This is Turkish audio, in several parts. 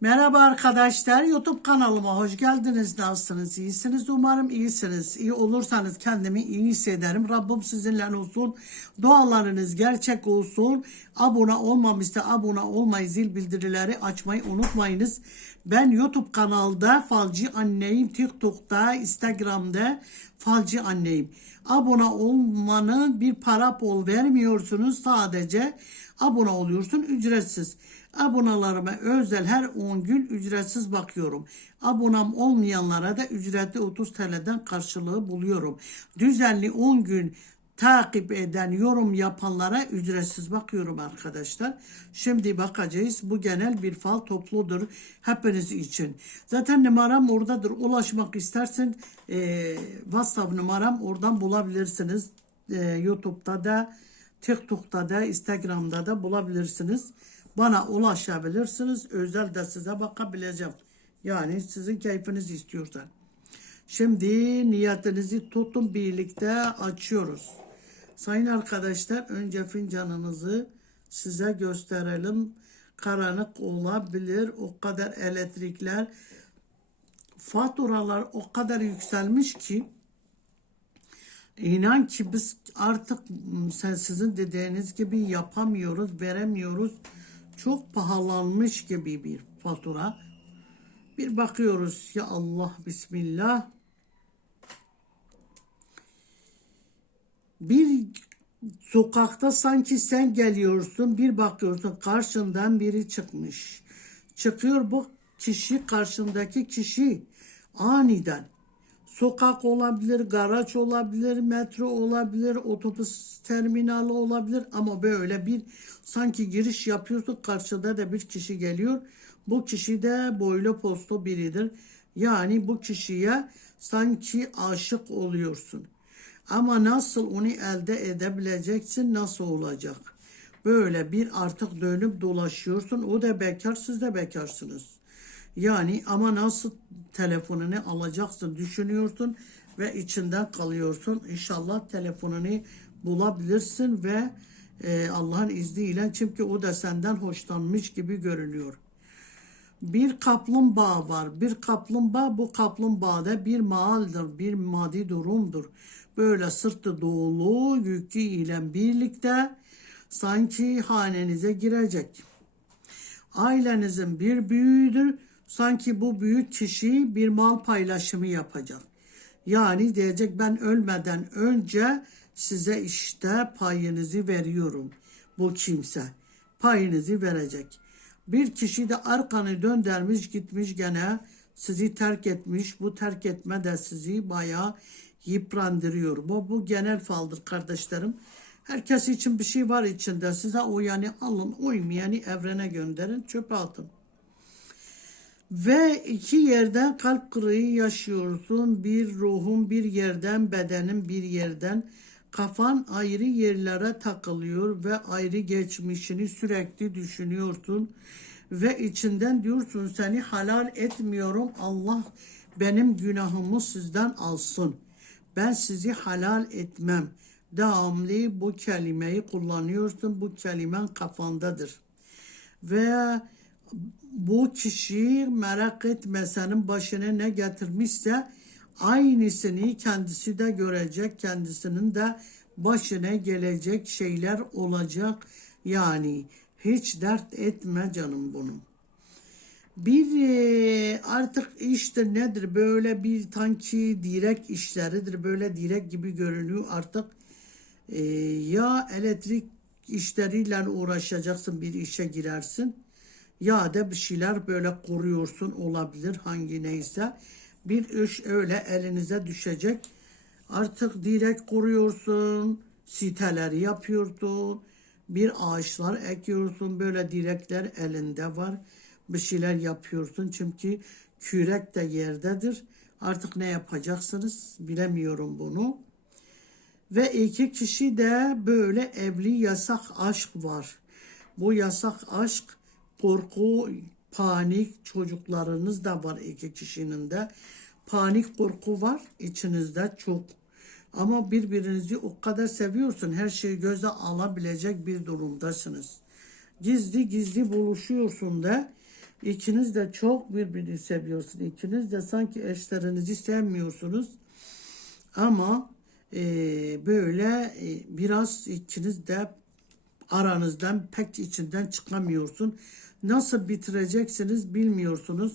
Merhaba arkadaşlar, YouTube kanalıma hoş geldiniz. Nasılsınız? İyisiniz umarım iyisiniz. İyi olursanız kendimi iyi hissederim. Rabbim sizinle olsun. Dualarınız gerçek olsun. Abone olmamışsa abone olmayı, zil bildirileri açmayı unutmayınız. Ben YouTube kanalda Falcı Anneyim. TikTok'ta, Instagram'da Falcı Anneyim. Abone olmanın bir para pol vermiyorsunuz. Sadece abone oluyorsun ücretsiz. Abonalarıma özel her 10 gün ücretsiz bakıyorum. Abonem olmayanlara da ücretli 30 TL'den karşılığı buluyorum. Düzenli 10 gün takip eden, yorum yapanlara ücretsiz bakıyorum arkadaşlar. Şimdi bakacağız. Bu genel bir fal topludur hepiniz için. Zaten numaram oradadır. Ulaşmak istersen e, WhatsApp numaram oradan bulabilirsiniz. E, YouTube'da da, TikTok'ta da, Instagram'da da bulabilirsiniz. Bana ulaşabilirsiniz. Özel de size bakabileceğim. Yani sizin keyfiniz istiyorsa. Şimdi niyetinizi tutun birlikte açıyoruz. Sayın arkadaşlar önce fincanınızı size gösterelim. Karanlık olabilir. O kadar elektrikler faturalar o kadar yükselmiş ki İnan ki biz artık sen sizin dediğiniz gibi yapamıyoruz, veremiyoruz. Çok pahalanmış gibi bir fatura. Bir bakıyoruz ya Allah Bismillah. Bir sokakta sanki sen geliyorsun, bir bakıyorsun karşından biri çıkmış. Çıkıyor bu kişi karşındaki kişi aniden sokak olabilir, garaj olabilir, metro olabilir, otobüs terminali olabilir ama böyle bir sanki giriş yapıyorsun karşıda da bir kişi geliyor. Bu kişi de boylu postu biridir. Yani bu kişiye sanki aşık oluyorsun. Ama nasıl onu elde edebileceksin, nasıl olacak? Böyle bir artık dönüp dolaşıyorsun. O da bekar, siz de bekarsınız. Yani ama nasıl telefonunu alacaksın düşünüyorsun ve içinden kalıyorsun. İnşallah telefonunu bulabilirsin ve e, Allah'ın izniyle çünkü o da senden hoşlanmış gibi görünüyor. Bir kaplumbağa var. Bir kaplumbağa bu kaplumbağada bir maaldir, bir maddi durumdur. Böyle sırtı dolu yükü ile birlikte sanki hanenize girecek. Ailenizin bir büyüğüdür. Sanki bu büyük kişi bir mal paylaşımı yapacak. Yani diyecek ben ölmeden önce size işte payınızı veriyorum. Bu kimse payınızı verecek. Bir kişi de arkanı döndürmüş gitmiş gene sizi terk etmiş. Bu terk etme de sizi bayağı yıprandırıyor. Bu, bu genel faldır kardeşlerim. Herkes için bir şey var içinde. Size o yani alın uymayanı evrene gönderin çöpe atın. Ve iki yerden kalp kırığı yaşıyorsun. Bir ruhun bir yerden, bedenin bir yerden. Kafan ayrı yerlere takılıyor ve ayrı geçmişini sürekli düşünüyorsun. Ve içinden diyorsun seni halal etmiyorum. Allah benim günahımı sizden alsın. Ben sizi halal etmem. Devamlı bu kelimeyi kullanıyorsun. Bu kelimen kafandadır. Ve bu kişi merak etme senin başına ne getirmişse aynısını kendisi de görecek. Kendisinin de başına gelecek şeyler olacak. Yani hiç dert etme canım bunu. Bir e, artık işte nedir böyle bir tanki direk işleridir böyle direk gibi görünüyor artık e, ya elektrik işleriyle uğraşacaksın bir işe girersin ya da bir şeyler böyle koruyorsun olabilir hangi neyse. Bir iş öyle elinize düşecek. Artık direkt koruyorsun, siteleri yapıyorsun, bir ağaçlar ekiyorsun, böyle direkler elinde var. Bir şeyler yapıyorsun çünkü kürek de yerdedir. Artık ne yapacaksınız bilemiyorum bunu. Ve iki kişi de böyle evli yasak aşk var. Bu yasak aşk korku, panik çocuklarınız da var iki kişinin de. Panik korku var içinizde çok. Ama birbirinizi o kadar seviyorsun. Her şeyi göze alabilecek bir durumdasınız. Gizli gizli buluşuyorsun da İkiniz de çok birbirini seviyorsunuz. İkiniz de sanki eşlerinizi sevmiyorsunuz. Ama e, böyle e, biraz ikiniz de aranızdan pek içinden çıkamıyorsun. Nasıl bitireceksiniz bilmiyorsunuz.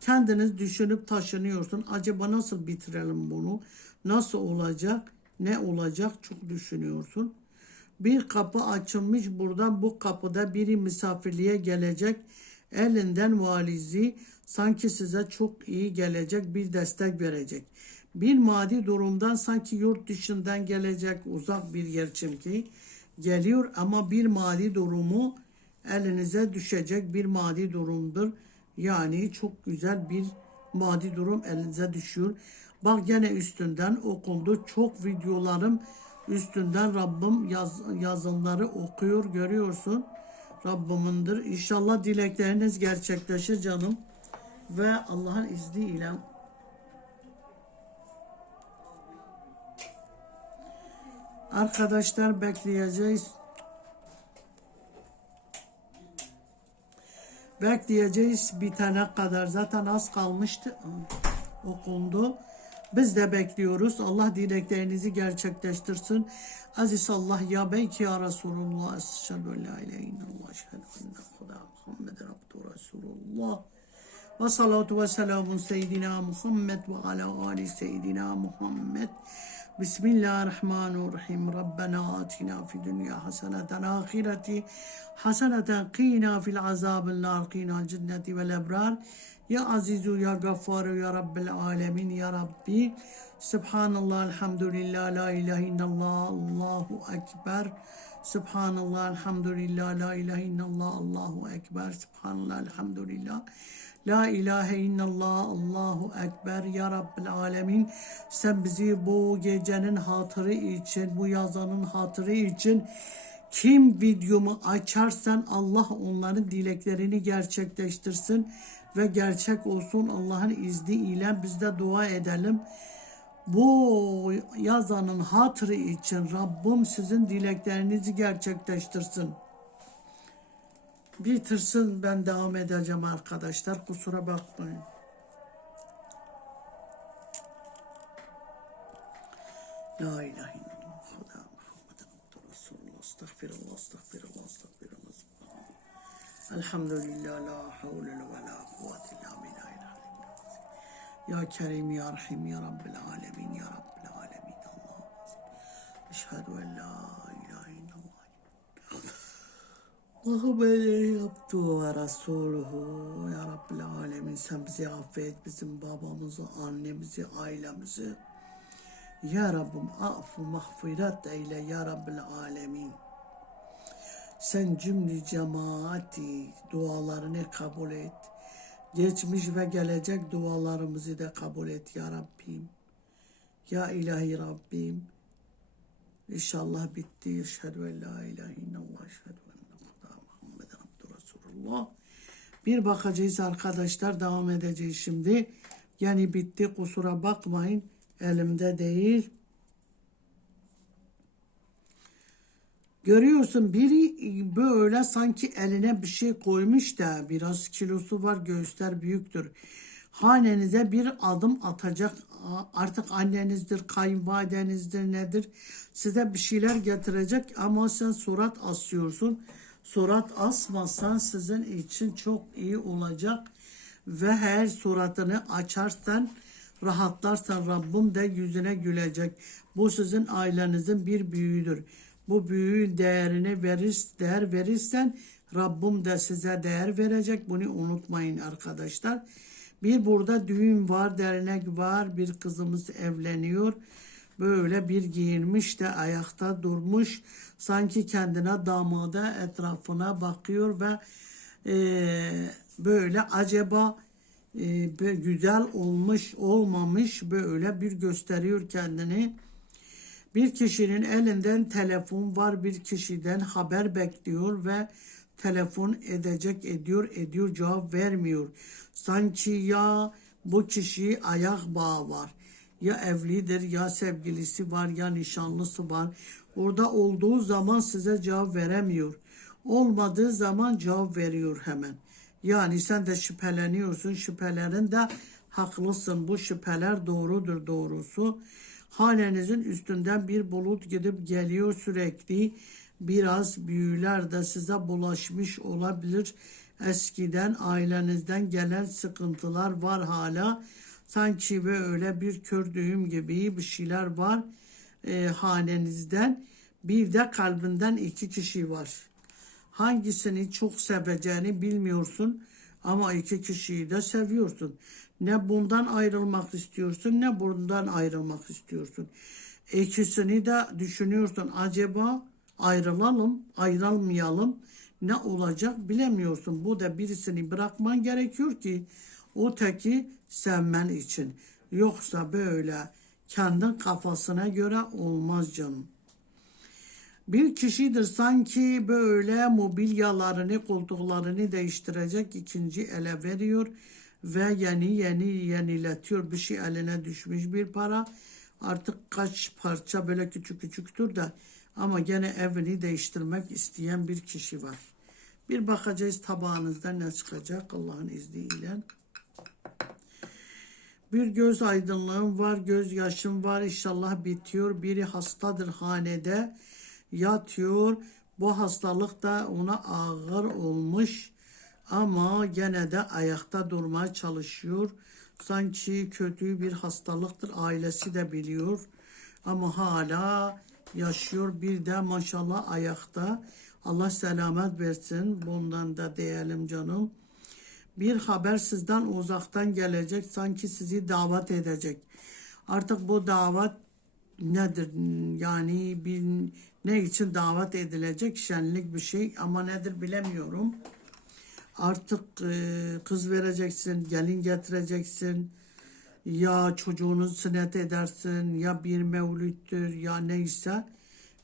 Kendiniz düşünüp taşınıyorsun. Acaba nasıl bitirelim bunu? Nasıl olacak? Ne olacak? Çok düşünüyorsun. Bir kapı açılmış buradan bu kapıda biri misafirliğe gelecek. Elinden valizi sanki size çok iyi gelecek bir destek verecek. Bir maddi durumdan sanki yurt dışından gelecek uzak bir yer çünkü geliyor ama bir maddi durumu elinize düşecek bir maddi durumdur. Yani çok güzel bir maddi durum elinize düşüyor. Bak gene üstünden okundu. Çok videolarım üstünden Rabbim yaz, yazınları okuyor görüyorsun. Rabbimindir. İnşallah dilekleriniz gerçekleşir canım. Ve Allah'ın izniyle Arkadaşlar bekleyeceğiz. Bekleyeceğiz bitene kadar. Zaten az kalmıştı. Okundu. Biz de bekliyoruz. Allah dileklerinizi gerçekleştirsin. Aziz Allah ya belki ya Resulullah. Eşhedü en la ilahe illallah. Eşhedü enne huda Muhammeden abdu Resulullah. Ve salatu ve selamun seyyidina Muhammed ve ala ali seyyidina Muhammed. Bismillahirrahmanirrahim. Rabbena atina fi dünya haseneten ahireti haseneten qina fil azabin nar qina cenneti vel ebrar. Ya Azizu ya Gaffaru ya Rabbel Alemin ya Rabbi. Subhanallah elhamdülillah la ilahe illallah Allahu Ekber. Subhanallah elhamdülillah la ilahe illallah Allahu Ekber. Subhanallah elhamdülillah. La ilahe illallah Allahu Ekber ya Rabbel Alemin. Sen bizi bu gecenin hatırı için, bu yazanın hatırı için kim videomu açarsan Allah onların dileklerini gerçekleştirsin ve gerçek olsun Allah'ın izniyle biz de dua edelim. Bu yazanın hatırı için Rabbim sizin dileklerinizi gerçekleştirsin. Bitirsin ben devam edeceğim arkadaşlar. Kusura bakmayın. La ilahe illallah. Huda Muhammeden Resulullah. Estağfirullah Estağfirullah Elhamdülillah. La havle ve la kuvvete illa billahi Ya Kerim ya Rahim ya Rabbil Alemin ya Rabbil Alemin. Allah Eşhedü en la ilahe illallah. Allahümme ne yaptı ve Resuluhu. Ya Rabbil Alemin sen bizi affet. Bizim babamızı, annemizi, ailemizi. Ya Rabbim affu mağfiret eyle Ya Rabbil Alemin. Sen cümle cemaati dualarını kabul et. Geçmiş ve gelecek dualarımızı da kabul et ya Rabbim. Ya ilahi Rabbim. İnşallah bitti. Eşhedü en la ilahe illallah. Eşhedü enne Muhammeden Abdu Resulullah. Bir bakacağız arkadaşlar. Devam edeceğiz şimdi. Yani bitti kusura bakmayın. Elimde değil. Görüyorsun biri böyle sanki eline bir şey koymuş da biraz kilosu var göğüsler büyüktür. Hanenize bir adım atacak artık annenizdir, kayınvalidenizdir nedir size bir şeyler getirecek ama sen surat asıyorsun. Surat asmazsan sizin için çok iyi olacak ve her suratını açarsan rahatlarsan Rabbim de yüzüne gülecek. Bu sizin ailenizin bir büyüğüdür. Bu büyüğün değerini verir, değer verirsen Rabbim de size değer verecek. Bunu unutmayın arkadaşlar. Bir burada düğün var, dernek var. Bir kızımız evleniyor. Böyle bir giyinmiş de ayakta durmuş. Sanki kendine damada etrafına bakıyor ve e, böyle acaba e, güzel olmuş olmamış böyle bir gösteriyor kendini. Bir kişinin elinden telefon var, bir kişiden haber bekliyor ve telefon edecek, ediyor, ediyor, cevap vermiyor. Sanki ya bu kişi ayak bağı var, ya evlidir, ya sevgilisi var, ya nişanlısı var. Orada olduğu zaman size cevap veremiyor. Olmadığı zaman cevap veriyor hemen. Yani sen de şüpheleniyorsun. Şüphelerin de haklısın. Bu şüpheler doğrudur doğrusu. Hanenizin üstünden bir bulut gidip geliyor sürekli. Biraz büyüler de size bulaşmış olabilir. Eskiden ailenizden gelen sıkıntılar var hala. Sanki böyle bir kördüğüm gibi bir şeyler var e, hanenizden. Bir de kalbinden iki kişi var. Hangisini çok seveceğini bilmiyorsun ama iki kişiyi de seviyorsun. Ne bundan ayrılmak istiyorsun ne bundan ayrılmak istiyorsun. İkisini de düşünüyorsun. Acaba ayrılalım, ayrılmayalım ne olacak bilemiyorsun. Bu da birisini bırakman gerekiyor ki o teki sevmen için. Yoksa böyle kendin kafasına göre olmaz canım. Bir kişidir sanki böyle mobilyalarını, koltuklarını değiştirecek ikinci ele veriyor ve yeni yeni yeniletiyor. Bir şey eline düşmüş bir para. Artık kaç parça böyle küçük küçüktür de ama gene evini değiştirmek isteyen bir kişi var. Bir bakacağız tabağınızda ne çıkacak Allah'ın izniyle. Bir göz aydınlığım var, göz yaşım var. İnşallah bitiyor. Biri hastadır hanede yatıyor. Bu hastalık da ona ağır olmuş ama gene de ayakta durmaya çalışıyor. Sanki kötü bir hastalıktır. Ailesi de biliyor ama hala yaşıyor. Bir de maşallah ayakta. Allah selamet versin. Bundan da diyelim canım. Bir haber sizden uzaktan gelecek. Sanki sizi davet edecek. Artık bu davet nedir? Yani bir, ne için davet edilecek? Şenlik bir şey ama nedir bilemiyorum. Artık e, kız vereceksin, gelin getireceksin. Ya çocuğunu sünnet edersin ya bir mevlüttür ya neyse.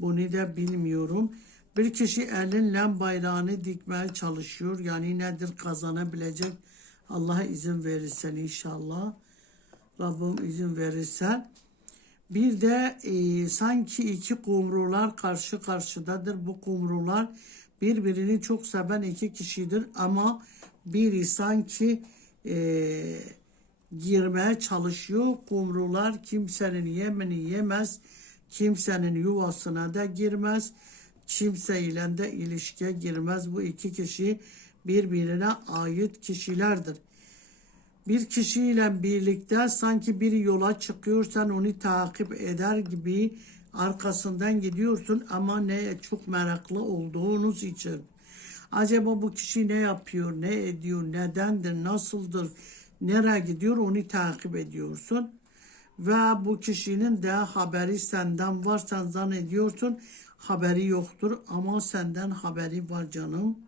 Bunu da bilmiyorum. Bir kişi elinle bayrağını dikmeye çalışıyor. Yani nedir kazanabilecek? Allah'a izin verirsen inşallah. Rabbim izin verirse. Bir de e, sanki iki kumrular karşı karşıdadır. Bu kumrular birbirini çok seven iki kişidir ama biri sanki e, girmeye çalışıyor. Kumrular kimsenin yemini yemez, kimsenin yuvasına da girmez, kimseyle de ilişkiye girmez. Bu iki kişi birbirine ait kişilerdir bir kişiyle birlikte sanki biri yola çıkıyor sen onu takip eder gibi arkasından gidiyorsun ama ne çok meraklı olduğunuz için. Acaba bu kişi ne yapıyor, ne ediyor, nedendir, nasıldır, nereye gidiyor onu takip ediyorsun. Ve bu kişinin de haberi senden var zannediyorsun haberi yoktur ama senden haberi var canım.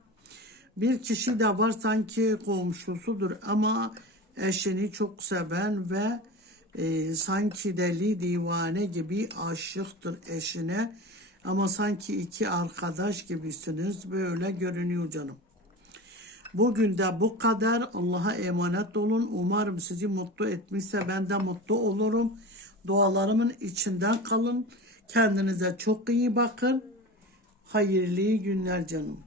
Bir kişi de var sanki komşusudur ama eşini çok seven ve e, sanki deli divane gibi aşıktır eşine. Ama sanki iki arkadaş gibisiniz. Böyle görünüyor canım. Bugün de bu kadar. Allah'a emanet olun. Umarım sizi mutlu etmişse ben de mutlu olurum. Dualarımın içinden kalın. Kendinize çok iyi bakın. Hayırlı günler canım.